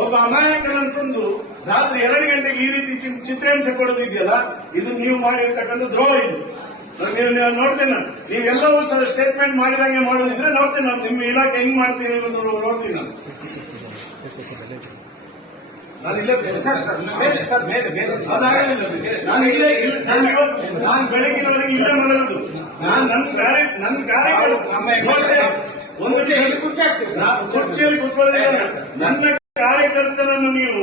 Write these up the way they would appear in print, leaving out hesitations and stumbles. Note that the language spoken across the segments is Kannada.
ಒಬ್ಬ ಅಮಾಯಕನಂತಂದು ರಾತ್ರಿ 2 ಗಂಟೆಗೆ ಈ ರೀತಿ ಚಿತ್ರಹಿಂಸೆ ಕೊಡೋದಿದೆಯಲ್ಲ, ಇದು ನೀವು ಮಾಡಿರ್ತಕ್ಕಂಥ ದ್ರೋಹ. ಇದು ನೀವು ನೋಡ್ತೀನಿ ನಾನು, ನೀವೆಲ್ಲವೂ ಸ್ಟೇಟ್ಮೆಂಟ್ ಮಾಡಿದಂಗೆ ಮಾಡೋದಿದ್ರೆ ನೋಡ್ತೀನಿ ನಾನು, ನಿಮ್ಮ ಇಲಾಖೆ ಹೆಂಗ್ ಮಾಡ್ತೀನಿ ಅನ್ನೋದು ನೋಡ್ತೀನಿ ನಾನು. ನಾನು ಬೆಳಗಿನವರೆಗೆ ಇಲ್ಲೇ ಮಲಗುದು. ನನ್ನ ಕಾರ್ಯಗಳು ಒಂದು ಕುರ್ಚಿಯಲ್ಲಿ ಕೂತ್ಕೊಳ್ಳೋದಿಲ್ಲ. ನನ್ನ ಕಾರ್ಯಕರ್ತನನ್ನು ನೀವು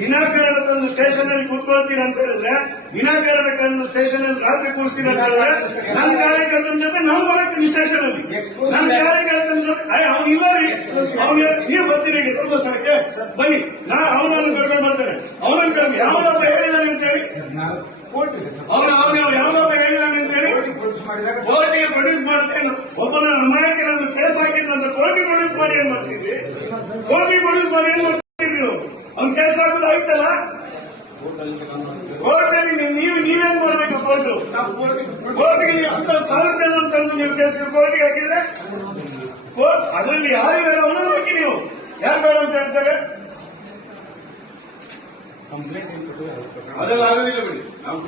ವಿನಾಕಾರಣ ತಂದು ಸ್ಟೇಷನ್ ಅಲ್ಲಿ ಕೂತ್ಕೊಳ್ತೀರಾ ಅಂತ ಹೇಳಿದ್ರೆ, ವಿನಾಕಾರಣ ತಂದು ಸ್ಟೇಷನ್ ಅಲ್ಲಿ ರಾತ್ರಿ ಕೂರಿಸ್ತೀರಾ ಅಂತ ಹೇಳಿದ್ರೆ, ನನ್ನ ಕಾರ್ಯಕರ್ತನ ಜೊತೆ ನಾನು ಬರತ್ತೀನಿ ಸ್ಟೇಷನ್ ಅಲ್ಲಿ. ನನ್ನ ಕಾರ್ಯಕರ್ತನ ಜೊತೆ ಅವನಿಲ್ಲ ರೀ, ನೀವು ಬರ್ತೀರಿ ಈಗ ಧರ್ಮಸ್ಥಳಕ್ಕೆ ಬನ್ನಿ, ಅವನನ್ನು ಕರ್ಕೊಂಡು ಬರ್ತೇನೆ. ಅವನನ್ನು ಕರ್ಕೊಂಡು ಯಾವನೊಬ್ಬ ಹೇಳಿದಾನೆ ಅಂತ ಹೇಳಿ, ಯಾವನೊಬ್ಬ ಹೇಳಿದಾನೆ ಅಂತ ಹೇಳಿ ಕೋರ್ಟಿಗೆ ಪ್ರೊಡ್ಯೂಸ್ ಮಾಡ್ತೇನೆ. ಒಬ್ಬನ ಅಮಾಯಕನನ್ನು ಕೇಸ್ ಹಾಕಿದ್ದಂತ ಕೋರ್ಟಿಗೆ ಪ್ರೊಡ್ಯೂಸ್ ಮಾಡಿ ಏನ್ ಮಾಡ್ತಿದ್ವಿ? ಕೋರ್ಟಿಗೆ ಪ್ರೊಡ್ಯೂಸ್ ಮಾಡಿ ಏನ್ ಮಾಡ್ತಿದ್ವಿ ನೀವು? ಅವ್ನ ಕೇಸ್ ಹಾಕೋದು ಆಯ್ತಲ್ಲ, ಕೋರ್ಟಲ್ಲಿ ನೀವೇನ್ ಮಾಡ್ಬೇಕು? ಕೋರ್ಟ್ಗೆ ನೀವು ಅಂತ 1000 ಜನ ತಂದು ನೀವು ಕೇಸ್ ಕೋರ್ಟಿಗೆ ಹಾಕಿದ್ರೆ ಅದರಲ್ಲಿ ಯಾರು ಅವನನ್ನು ಹಾಕಿ, ನೀವು ಯಾರು ಬೇಡ ಅಂತ ಹೇಳ್ತಾರೆ? ಅದೆಲ್ಲ ಆಗೋದಿಲ್ಲ ಬಿಡಿ, ನಾವು